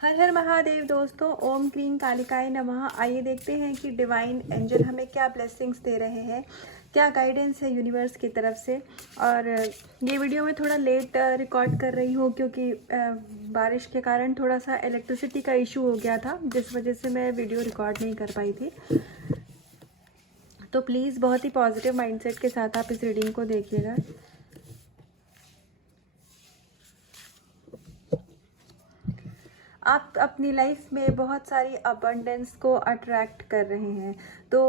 हर हर महादेव दोस्तों, ओम क्लीं कालिकाय नमः। आइए देखते हैं कि डिवाइन एंजल हमें क्या ब्लेसिंग्स दे रहे हैं, क्या गाइडेंस है यूनिवर्स की तरफ से। और ये वीडियो मैं थोड़ा लेट रिकॉर्ड कर रही हूँ क्योंकि बारिश के कारण थोड़ा सा इलेक्ट्रिसिटी का इशू हो गया था, जिस वजह से मैं वीडियो रिकॉर्ड नहीं कर पाई थी। तो प्लीज़ बहुत ही पॉजिटिव माइंडसेट के साथ आप इस रीडिंग को देखिएगा। आप अपनी लाइफ में बहुत सारी अबंडेंस को अट्रैक्ट कर रहे हैं। तो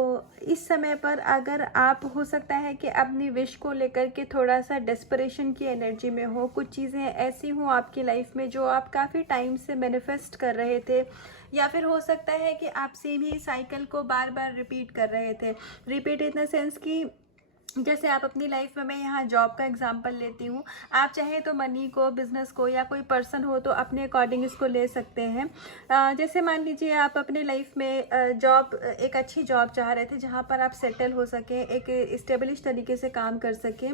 इस समय पर अगर आप, हो सकता है कि अपनी विश को लेकर के थोड़ा सा डेस्परेशन की एनर्जी में हो, कुछ चीज़ें ऐसी हों आपकी लाइफ में जो आप काफ़ी टाइम से मैनिफेस्ट कर रहे थे, या फिर हो सकता है कि आप सेम ही साइकिल को बार बार रिपीट कर रहे थे। रिपीट इन द सेंस कि जैसे आप अपनी लाइफ में, मैं यहाँ जॉब का एग्जांपल लेती हूँ, आप चाहे तो मनी को, बिजनेस को, या कोई पर्सन हो तो अपने अकॉर्डिंग इसको ले सकते हैं। जैसे मान लीजिए आप अपने लाइफ में जॉब, एक अच्छी जॉब चाह रहे थे जहाँ पर आप सेटल हो सकें, एक स्टेबलिश तरीके से काम कर सकें।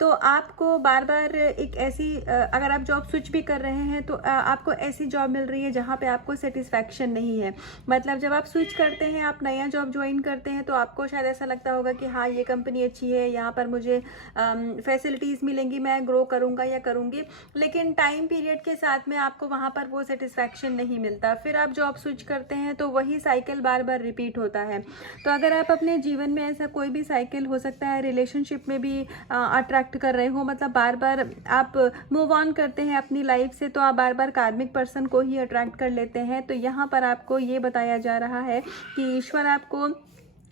तो आपको बार बार एक ऐसी, अगर आप जॉब स्विच भी कर रहे हैं तो आपको ऐसी जॉब मिल रही है जहाँ पर आपको सेटिस्फैक्शन नहीं है। मतलब जब आप स्विच करते हैं, आप नया जॉब ज्वाइन करते हैं, तो आपको शायद ऐसा लगता होगा कि हाँ, ये कंपनी अच्छी है, यहाँ पर मुझे फैसिलिटीज़ मिलेंगी, मैं ग्रो करूँगा या करूँगी। लेकिन टाइम पीरियड के साथ में आपको वहाँ पर वो सेटिस्फैक्शन नहीं मिलता, फिर आप जॉब स्विच करते हैं तो वही साइकिल बार बार रिपीट होता है। तो अगर आप अपने जीवन में ऐसा कोई भी साइकिल, हो सकता है रिलेशनशिप में भी अट्रैक्ट कर रहे हो, मतलब बार बार आप मूव ऑन करते हैं अपनी लाइफ से, तो आप बार बार कार्मिक पर्सन को ही अट्रैक्ट कर लेते हैं। तो यहाँ पर आपको ये बताया जा रहा है कि ईश्वर आपको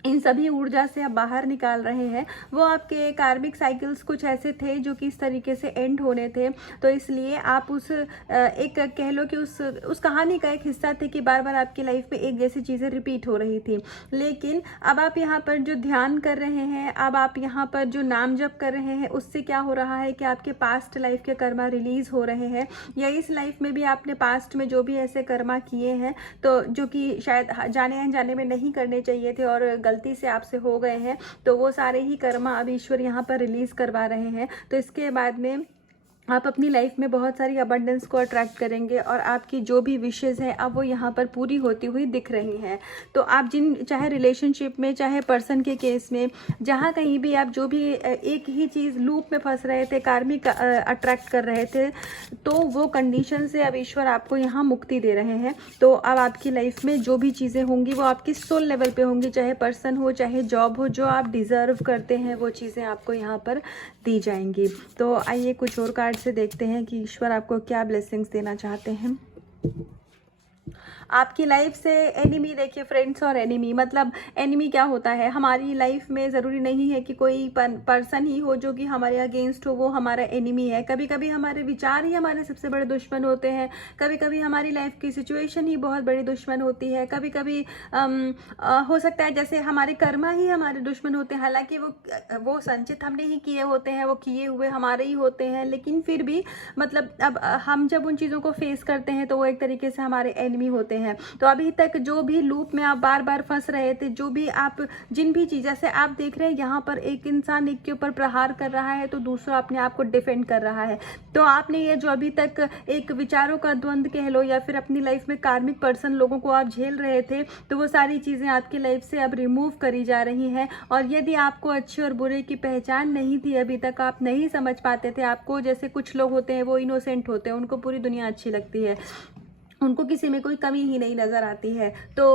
इन सभी ऊर्जा से आप बाहर निकाल रहे हैं। वो आपके कार्मिक साइकिल्स कुछ ऐसे थे जो कि इस तरीके से एंड होने थे, तो इसलिए आप उस एक, कह लो कि उस कहानी का एक हिस्सा थे कि बार बार आपकी लाइफ में एक जैसी चीज़ें रिपीट हो रही थी। लेकिन अब आप यहाँ पर जो ध्यान कर रहे हैं, अब आप यहाँ पर जो नाम जप कर रहे हैं, उससे क्या हो रहा है कि आपके पास्ट लाइफ के कर्मा रिलीज हो रहे हैं, या इस लाइफ में भी आपने पास्ट में जो भी ऐसे कर्मा किए हैं, तो जो कि शायद जाने अनजाने में नहीं करने चाहिए थे और गलती से आपसे हो गए हैं, तो वो सारे ही कर्मा अब ईश्वर यहाँ पर रिलीज करवा रहे हैं। तो इसके बाद में आप अपनी लाइफ में बहुत सारी अबंडेंस को अट्रैक्ट करेंगे और आपकी जो भी विशेज़ हैं अब वो यहाँ पर पूरी होती हुई दिख रही हैं। तो आप चाहे रिलेशनशिप में, चाहे पर्सन के केस में, जहाँ कहीं भी आप जो भी एक ही चीज़ लूप में फंस रहे थे, कार्मिक अट्रैक्ट कर रहे थे, तो वो कंडीशन से अब ईश्वर आपको यहाँ मुक्ति दे रहे हैं। तो अब आपकी लाइफ में जो भी चीज़ें होंगी वो आपकी सोल लेवल पे होंगी, चाहे पर्सन हो, चाहे जॉब हो, जो आप डिज़र्व करते हैं वो चीज़ें आपको यहाँ पर दी जाएंगी। तो आइए कुछ और कार्ड से देखते हैं कि ईश्वर आपको क्या ब्लेसिंग्स देना चाहते हैं। आपकी लाइफ से एनिमी, देखिए फ्रेंड्स और एनिमी, मतलब एनिमी क्या होता है हमारी लाइफ में, ज़रूरी नहीं है कि कोई पर्सन ही हो जो कि हमारे अगेंस्ट हो वो हमारा एनिमी है। कभी कभी हमारे विचार ही हमारे सबसे बड़े दुश्मन होते हैं, कभी कभी हमारी लाइफ की सिचुएशन ही बहुत बड़ी दुश्मन होती है, कभी कभी हो सकता है जैसे हमारे कर्मा ही हमारे दुश्मन होते हैं। हालांकि वो संचित हमने ही किए होते हैं, वो किए हुए हमारे ही होते हैं, लेकिन फिर भी मतलब अब हम जब उन चीज़ों को फेस करते हैं तो वो एक तरीके से हमारे एनिमी होते हैं। तो अभी तक जो भी लूप में आप बार बार फंस रहे थे, जो भी आप, जिन भी चीज़, जैसे आप देख रहे हैं यहाँ पर एक इंसान एक के ऊपर प्रहार कर रहा है तो दूसरा अपने आप को डिफेंड कर रहा है। तो आपने ये जो अभी तक एक विचारों का द्वंद्व कह लो, या फिर अपनी लाइफ में कार्मिक पर्सन लोगों को आप झेल रहे थे, तो वो सारी चीज़ें आपकी लाइफ से अब रिमूव करी जा रही हैं। और यदि आपको अच्छे और बुरे की पहचान नहीं थी, अभी तक आप नहीं समझ पाते थे, आपको जैसे कुछ लोग होते हैं वो इनोसेंट होते हैं, उनको पूरी दुनिया अच्छी लगती है, उनको किसी में कोई कमी ही नहीं नज़र आती है। तो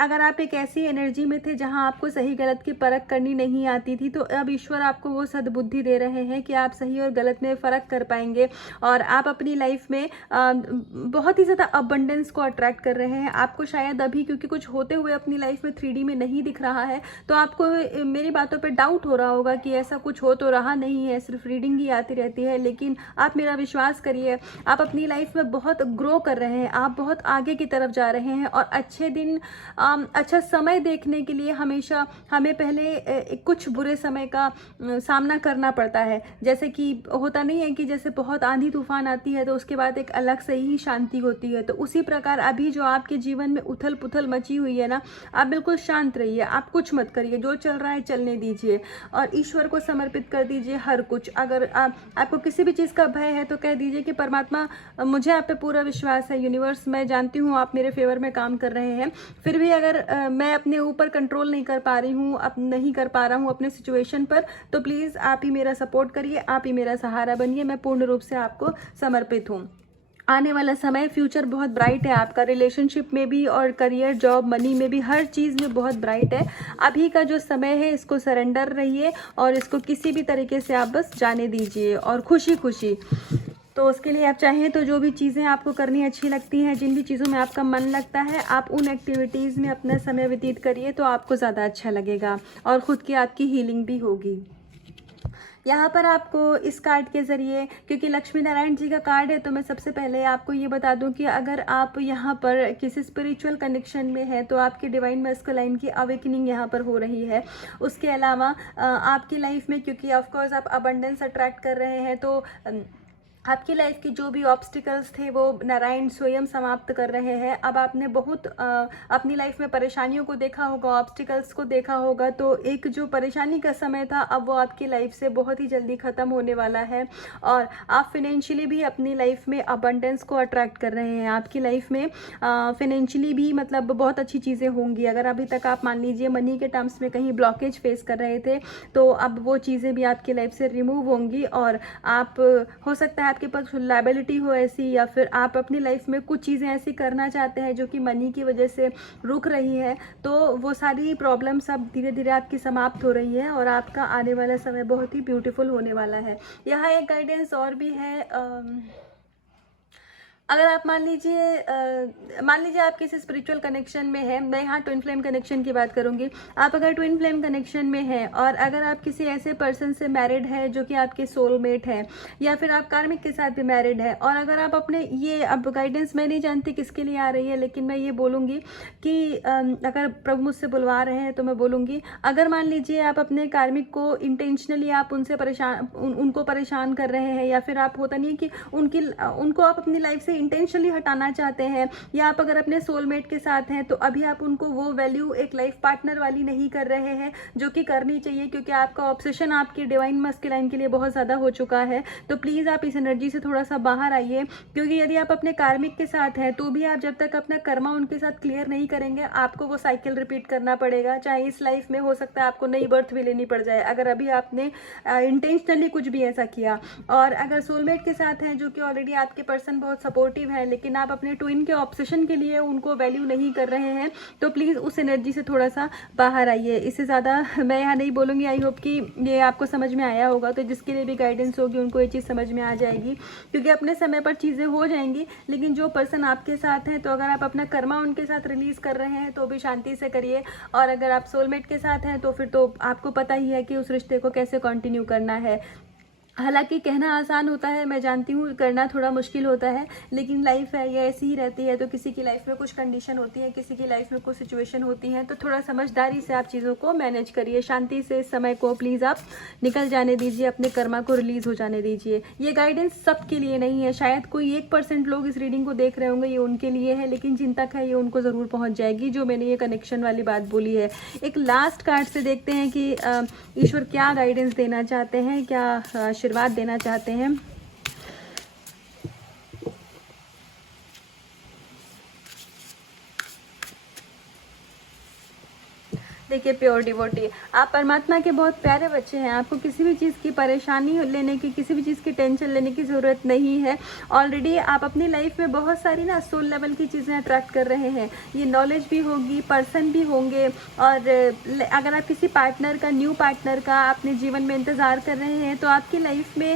अगर आप एक ऐसी एनर्जी में थे जहां आपको सही गलत की परख करनी नहीं आती थी, तो अब ईश्वर आपको वो सद्बुद्धि दे रहे हैं कि आप सही और गलत में फ़र्क कर पाएंगे और आप अपनी लाइफ में बहुत ही ज़्यादा अबंडेंस को अट्रैक्ट कर रहे हैं। आपको शायद अभी, क्योंकि कुछ होते हुए अपनी लाइफ में 3D में नहीं दिख रहा है, तो आपको मेरी बातों पर डाउट हो रहा होगा कि ऐसा कुछ हो तो रहा नहीं है, सिर्फ रीडिंग ही आती रहती है। लेकिन आप मेरा विश्वास करिए, आप अपनी लाइफ में बहुत ग्रो कर रहे हैं, आप बहुत आगे की तरफ जा रहे हैं और अच्छे दिन, अच्छा समय देखने के लिए हमेशा हमें पहले कुछ बुरे समय का सामना करना पड़ता है। जैसे कि होता नहीं है कि जैसे बहुत आंधी तूफान आती है तो उसके बाद एक अलग से ही शांति होती है, तो उसी प्रकार अभी जो आपके जीवन में उथल पुथल मची हुई है ना, आप बिल्कुल शांत रहिए, आप कुछ मत करिए, जो चल रहा है चलने दीजिए और ईश्वर को समर्पित कर दीजिए हर कुछ। अगर आपको किसी भी चीज़ का भय है तो कह दीजिए कि परमात्मा, मुझे आप पे पूरा विश्वास पास है। यूनिवर्स, मैं जानती हूँ आप मेरे फेवर में काम कर रहे हैं, फिर भी अगर मैं अपने ऊपर कंट्रोल नहीं कर पा रही हूँ, नहीं कर पा रहा हूँ अपने सिचुएशन पर, तो प्लीज़ आप ही मेरा सपोर्ट करिए, आप ही मेरा सहारा बनिए। मैं पूर्ण रूप से आपको समर्पित हूँ। आने वाला समय, फ्यूचर बहुत ब्राइट है आपका, रिलेशनशिप में भी और करियर, जॉब, मनी में भी, हर चीज़ में बहुत ब्राइट है। अभी का जो समय है इसको सरेंडर रहिए और इसको किसी भी तरीके से आप बस जाने दीजिए और खुशी खुशी। तो उसके लिए आप चाहें तो जो भी चीज़ें आपको करनी अच्छी लगती हैं, जिन भी चीज़ों में आपका मन लगता है, आप उन एक्टिविटीज़ में अपना समय व्यतीत करिए, तो आपको ज़्यादा अच्छा लगेगा और ख़ुद की आपकी हीलिंग भी होगी। यहाँ पर आपको इस कार्ड के ज़रिए, क्योंकि लक्ष्मी नारायण जी का कार्ड है, तो मैं सबसे पहले आपको ये बता दूं कि अगर आप यहाँ पर किसी स्पिरिचुअल कनेक्शन में है तो आपकी डिवाइन मैस्कुलाइन की अवेकनिंग यहाँ पर हो रही है। उसके अलावा आपकी लाइफ में, क्योंकि ऑफ कोर्स आप अबंडेंस अट्रैक्ट कर रहे हैं, तो आपकी लाइफ की जो भी ऑब्स्टिकल्स थे वो नारायण स्वयं समाप्त कर रहे हैं। अब आपने बहुत अपनी लाइफ में परेशानियों को देखा होगा, ऑब्स्टिकल्स को देखा होगा, तो एक जो परेशानी का समय था अब वो आपकी लाइफ से बहुत ही जल्दी ख़त्म होने वाला है और आप फिनेंशियली भी अपनी लाइफ में अबंडेंस को अट्रैक्ट कर रहे हैं। आपकी लाइफ में फिनेंशियली भी मतलब बहुत अच्छी चीज़ें होंगी। अगर अभी तक आप मान लीजिए मनी के टर्म्स में कहीं ब्लॉकेज फेस कर रहे थे, तो अब वो चीज़ें भी आपकी लाइफ से रिमूव होंगी और आप, हो सकता है आपके पास लायबिलिटी हो ऐसी, या फिर आप अपनी लाइफ में कुछ चीज़ें ऐसी करना चाहते हैं जो कि मनी की वजह से रुक रही है, तो वो सारी प्रॉब्लम्स अब धीरे धीरे आपकी समाप्त हो रही है और आपका आने वाला समय बहुत ही ब्यूटीफुल होने वाला है। यहाँ एक गाइडेंस और भी है। अगर आप मान लीजिए आप किसी स्पिरिचुअल कनेक्शन में हैं, मैं यहाँ ट्विन फ्लेम कनेक्शन की बात करूँगी। आप अगर ट्विन फ्लेम कनेक्शन में हैं और अगर आप किसी ऐसे पर्सन से मैरिड है जो कि आपके सोलमेट है, या फिर आप कार्मिक के साथ भी मैरिड है, और अगर आप अपने, ये अब गाइडेंस मैं नहीं जानती किसके लिए आ रही है, लेकिन मैं ये बोलूँगी कि अगर प्रभु मुझसे बुलवा रहे हैं तो मैं बोलूँगी, अगर मान लीजिए आप अपने कार्मिक को इंटेंशनली आप उनसे उनको परेशान कर रहे हैं, या फिर आप, होता नहीं है कि उनको आप अपनी लाइफ से इंटेंशनली हटाना चाहते हैं, या आप अगर अपने सोलमेट के साथ हैं तो अभी आप उनको वो वैल्यू एक लाइफ पार्टनर वाली नहीं कर रहे हैं जो कि करनी चाहिए, क्योंकि आपका ऑब्सेशन आपकी डिवाइन मैस्कुलाइन के लिए बहुत ज़्यादा हो चुका है। तो प्लीज़ आप इस एनर्जी से थोड़ा सा बाहर आइए, क्योंकि यदि आप अपने कार्मिक के साथ हैं तो भी आप जब तक अपना कर्मा उनके साथ क्लियर नहीं करेंगे, आपको वो साइकिल रिपीट करना पड़ेगा। चाहे इस लाइफ में हो सकता है आपको नई बर्थ भी लेनी पड़ जाए, अगर अभी आपने इंटेंशनली कुछ भी ऐसा किया। और अगर सोलमेट के साथ हैं जो कि ऑलरेडी आपके पर्सन बहुत सपोर्टिव है, लेकिन आप अपने ट्विन के ऑब्सेशन के लिए उनको वैल्यू नहीं कर रहे हैं, तो प्लीज़ उस एनर्जी से थोड़ा सा बाहर आइए। इससे ज़्यादा मैं यहाँ नहीं बोलूँगी। आई होप कि ये आपको समझ में आया होगा, तो जिसके लिए भी गाइडेंस होगी उनको ये चीज़ समझ में आ जाएगी, क्योंकि अपने समय पर चीज़ें हो जाएंगी। लेकिन जो पर्सन आपके साथ हैं, तो अगर आप अपना कर्मा उनके साथ रिलीज़ कर रहे हैं तो भी शांति से करिए, और अगर आप सोलमेट के साथ हैं तो फिर तो आपको पता ही है कि उस रिश्ते को कैसे कंटिन्यू करना है। हालांकि कहना आसान होता है, मैं जानती हूँ, करना थोड़ा मुश्किल होता है, लेकिन लाइफ है ये ऐसी ही रहती है। तो किसी की लाइफ में कुछ कंडीशन होती है, किसी की लाइफ में कुछ सिचुएशन होती है, तो थोड़ा समझदारी से आप चीज़ों को मैनेज करिए। शांति से इस समय को प्लीज़ आप निकल जाने दीजिए, अपने कर्मा को रिलीज़ हो जाने दीजिए। ये गाइडेंस सबके लिए नहीं है, शायद कोई 1% लोग इस रीडिंग को देख रहे होंगे, ये उनके लिए है, लेकिन जिन तक है ये उनको ज़रूर पहुँच जाएगी, जो मैंने ये कनेक्शन वाली बात बोली है। एक लास्ट कार्ड से देखते हैं कि ईश्वर क्या गाइडेंस देना चाहते हैं, क्या आशीर्वाद देना चाहते हैं। देखिए, प्योर डिवोटी, आप परमात्मा के बहुत प्यारे बच्चे हैं। आपको किसी भी चीज़ की परेशानी लेने की, किसी भी चीज़ की टेंशन लेने की ज़रूरत नहीं है। ऑलरेडी आप अपनी लाइफ में बहुत सारी ना सोल लेवल की चीज़ें अट्रैक्ट कर रहे हैं। ये नॉलेज भी होगी, पर्सन भी होंगे, और अगर आप किसी पार्टनर का, न्यू पार्टनर का अपने जीवन में इंतज़ार कर रहे हैं, तो आपकी लाइफ में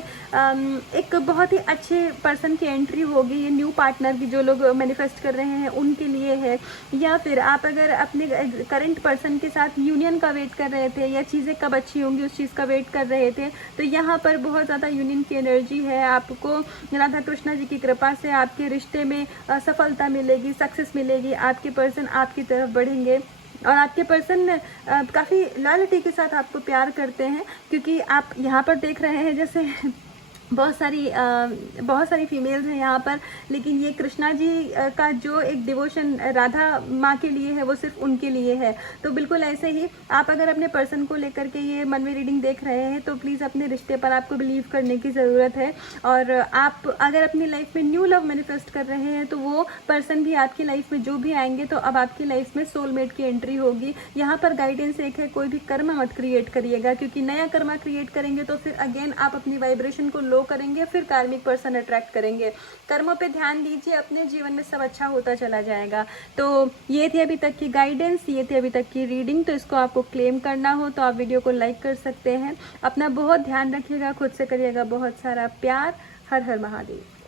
एक बहुत ही अच्छे पर्सन की एंट्री होगी। ये न्यू पार्टनर की जो लोग मैनिफेस्ट कर रहे हैं उनके लिए है। या फिर आप अगर अपने करंट पर्सन के साथ यूनियन का वेट कर रहे थे, या चीज़ें कब अच्छी होंगी उस चीज़ का वेट कर रहे थे, तो यहाँ पर बहुत ज़्यादा यूनियन की एनर्जी है। आपको राधा कृष्णा जी की कृपा से आपके रिश्ते में सफलता मिलेगी, सक्सेस मिलेगी। आपके पर्सन आपकी तरफ बढ़ेंगे, और आपके पर्सन काफ़ी लॉयल्टी के साथ आपको प्यार करते हैं, क्योंकि आप यहाँ पर देख रहे हैं जैसे बहुत सारी फीमेल्स हैं यहाँ पर, लेकिन ये कृष्णा जी का जो एक डिवोशन राधा माँ के लिए है वो सिर्फ उनके लिए है। तो बिल्कुल ऐसे ही आप अगर अपने पर्सन को लेकर के ये मन में रीडिंग देख रहे हैं तो प्लीज़ अपने रिश्ते पर आपको बिलीव करने की ज़रूरत है। और आप अगर अपनी लाइफ में न्यू लव मैनिफेस्ट कर रहे हैं तो वो पर्सन भी आपकी लाइफ में जो भी आएंगे तो अब आपकी लाइफ में सोलमेट की एंट्री होगी। यहाँ पर गाइडेंस एक है, कोई भी कर्म मत क्रिएट करिएगा, क्योंकि नया कर्मा क्रिएट करेंगे तो फिर अगेन आप अपनी वाइब्रेशन को लो करेंगे, फिर कार्मिक पर्सन अट्रैक्ट करेंगे। कर्मों पे ध्यान दीजिए, अपने जीवन में सब अच्छा होता चला जाएगा। तो ये थी अभी तक की गाइडेंस, ये थी अभी तक की रीडिंग। तो इसको आपको क्लेम करना हो तो आप वीडियो को लाइक कर सकते हैं। अपना बहुत ध्यान रखिएगा, खुद से करिएगा बहुत सारा प्यार। हर हर महादेव।